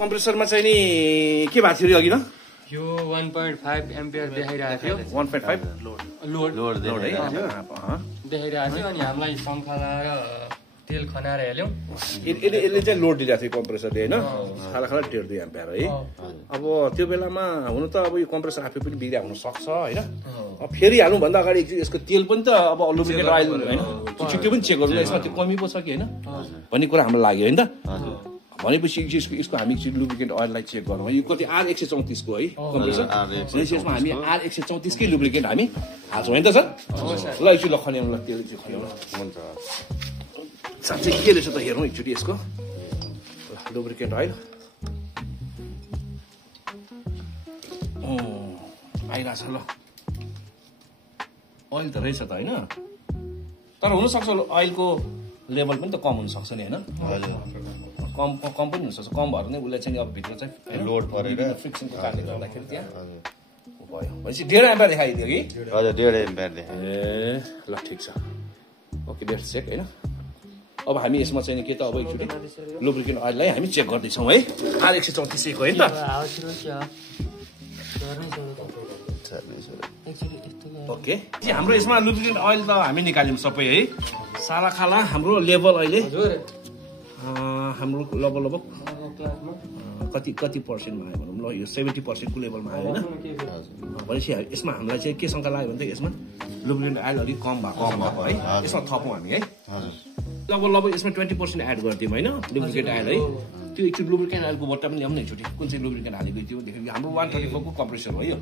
कम्प्रेसरमा चाहिँ नि के भएको थियो अघि न यो 1.5 एम्पियर देखाइरहेको थियो 1.5 लोड देखाइरहेको थियो अनि हामीलाई शङ्खला र तेल खनाएर हेल्यौँ यसले चाहिँ लोड दिइरहेको थियो कम्प्रेसरले होइन खाला 1.5 एम्पियर है अब त्यो बेलामा हुनु त अब यो कम्प्रेसर आफै पनि बिग्रिया हुन सक्छ होइन अब फेरि हाल्नुभन्दा अगाडि यसको तेल पनि त अब लुब्रिकेन्ट अइल होइन त्यो पनि चेक गर्नु यसमा त्यो कमी पो छ कि होइन भन्ने कुरा हामीलाई लाग्यो होइन त भनेपछि यसको हामी लुब्रिकेन्ट अइललाई चेक गरौँ यो कति R134 को है कम्प्रेसर यसमा हामी R134 कै लुब्रिकेन्ट हामी हाल्छौँ होइन त सर ल एकचोटि खन्याउनु ल तेल चाहिँ खन्याउनु हुन्छ साँच्चै के रहेछ त हेरौँ एकचोटि यसको लुब्रिकेन्ट अइल आइरहेछ ल अइल त रहेछ त होइन तर हुनसक्छ अइलको लेभल पनि त कम हुनसक्छ नि होइन कम पनि हुनसक्छ कम भएर नै उसलाई चाहिँ अब भित्र चाहिँ लोड परेर फ्रिक्सनको कारणले गर्दाखेरि त्यहाँ भयो भनेपछि 1.5 एम्पियर देखाइदियो कि हजुर 1.5 एम्पियर देखायो ए ल ठिक छ ओके लेट्स चेक होइन अब हामी यसमा चाहिँ के त अब एकचोटि लुब्रिकेन्ट अइललाई हामी चेक गर्दैछौँ है R134 को होइन त ओके हाम्रो यसमा लुब्रिकेन्ट अइल त हामी निकाल्यौँ सबै है साला खाला हाम्रो लेभल अहिले हाम्रो लगभग कति पर्सेन्टमा आयो भनौँ ल यो 70% को लेभलमा आयो होइन भनेपछि यसमा हामीलाई चाहिँ के शङ्का लाग्यो भने त यसमा लुब्रिकेन्ट अइल अलिक कम भएको है यसमा थपौँ हामी है लगभग यसमा 20% एड गरिदिउँ होइन लुब्रिकेन्ट अइल है त्यो एकचोटि लुब्रिकेन्ट अइलको बट्टा पनि ल्याउँ न एकचोटि कुन चाहिँ लुब्रिकेन्ट हालेको थियो देखि हाम्रो 134 को कम्प्रेसर हो यो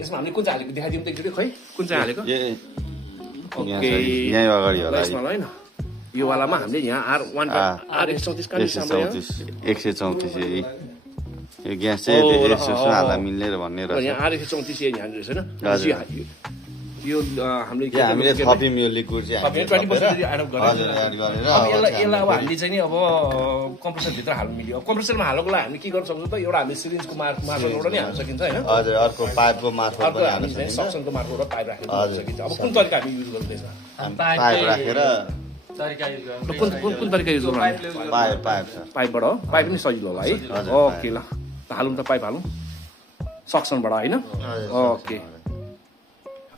यसमा हामीले कुन चाहिँ हालेको देखाइदिउँ त एकचोटि खै कुन चाहिँ हालेको ओके यहाँ अगाडि होला होइन यो वालामा हामीले यहाँ R134 का निशानमा 134 यो ग्यास चाहिँ यसो हाल्दा मिल्ने भनेर यहाँ R134 यहाँ रहेछ हैन यो हामीले थप्यौँ यो लिक्विड चाहिँ 20% एड गरेर अब यसलाई अब हामीले चाहिँ नि अब कम्प्रेसर भित्र हाल्नु मिल्यो अब कम्प्रेसरमा हाल्नको लागि हामीले के गर्न सक्छौँ त एउटा हामीले सिरिन्जको मार्फतबाट नै हाल्न सकिन्छ हैन हजुर अर्को पाइपको मार्फत पनि हाल्न सकिन्छ सक्सनको मार्फतबाट पाइप राखेर हाल्न सकिन्छ अब कुन तरिका हामी युज गर्दैछ पाइप राखेर तरिका युज गर्नु कुन तरिका युज गर्नु पाइप सर पाइपबाट हो पाइप पनि सजिलो होला है ओके ल हालौँ त पाइप हालौँ सक्सनबाट हैन ओके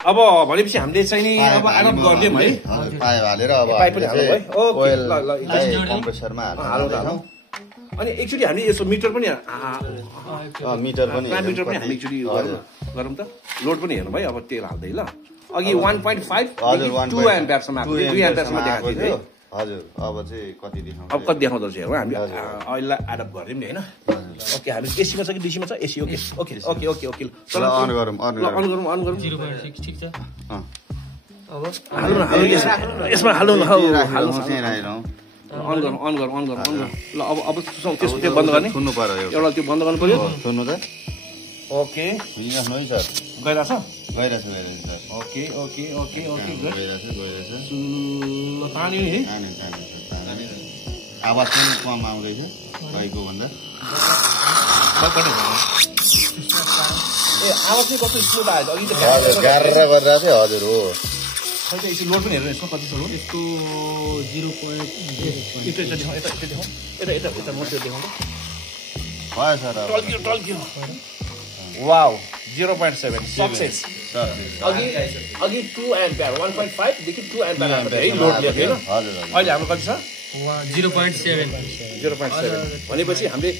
अब भनेपछि हामीले चाहिँ नि अब एडप्ट गर्दियौँ है पाइप हालेर अब पाइप पनि हालौँ है ओके ल कम्प्रेसरमा हालौँ अनि एकचोटि हामीले यसो मिटर पनि मिटर पनि हामी एकचोटि गरौँ त लोड पनि हेरौँ है अब तेल हाल्दै ल अघि 1.5 2 एम्पियरसम्म 2 एम्पियरसम्म देखाएको थियो हजुर अब चाहिँ कति देखाउँछ अब कति देखाउँदो रहेछ हेरौँ हामीले अइललाई एडप्ट गरिदिउँ नि हैन ओके हामी एसीमा छ कि डीसीमा छ AC okay okay okay okay okay ल अन गरौँ 0.6 ठिक छ अब हाल्नु यसमा हाल्नु अन गरौँ ल अब त्यसको त्यो बन्द गर्ने सुन्नु पर्यो एउटा त्यो बन्द गर्नु पर्यो सुन्नु त ओके हिँड्नु है सर गइरहेछ गइरहेछ sir okay okay okay okay गइरहेछ तान्यो नि है आवाज पनि कम आउँदैछ गएको भन्दा ए आवाज चाहिँ कस्तो स्मुथ आयो अघि त गाह्रो गरिरहेको थियो हजुर हो खै त यसो लोड पनि हेर्नु यसमा कति छ लोड यसको 0.8 यता देखाउँ यता मसियो देखाउँ भयो सर टल्कियो वाउ 0.7 सक्सेस अघि 2 एम्पियर 1.5 देखि 2 एम्पियर है लोड ल्याएको हैन हजुर अहिले हाम्रो कति छ 0.7 भनेपछि हामीले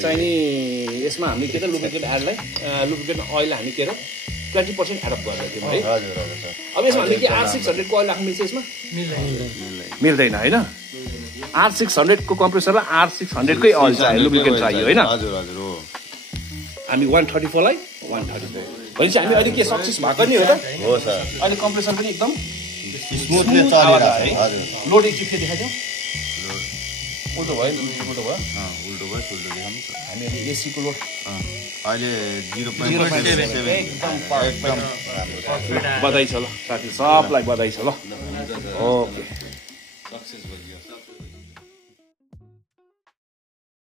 चाहिँ नि यसमा हामीले के त लुब्रिकेन्ट अइल हामी के अरे 20% एडप्ट गरेको थियौँ है हजुर हजुर सर अब यसमा हामीले के R600 को अइल राख्नु मिल्छ यसमा मिल्दैन हैन R600 को कम्प्रेसर र R600 कै अइल चाहियो लुब्रिकेन्ट चाहियो हैन हजुर हजुर हो हामी 134 लाई 134 भनेपछि हामी अहिले के सक्सेस भएको नि हो त हो सर अहिले कम्प्रेसर पनि एकदम स्मुथली चलिरहेको छ हजुर लोड एकचोटि फेरि देखाइदिउँ उल्टो भयो उल्टो भयो उल्टो देखाउनु हामी अहिले एसी को लोड अहिले 0.7 एकदम बधाई छ ल साथी सबलाई बधाई छ ल ओके सक्सेस भयो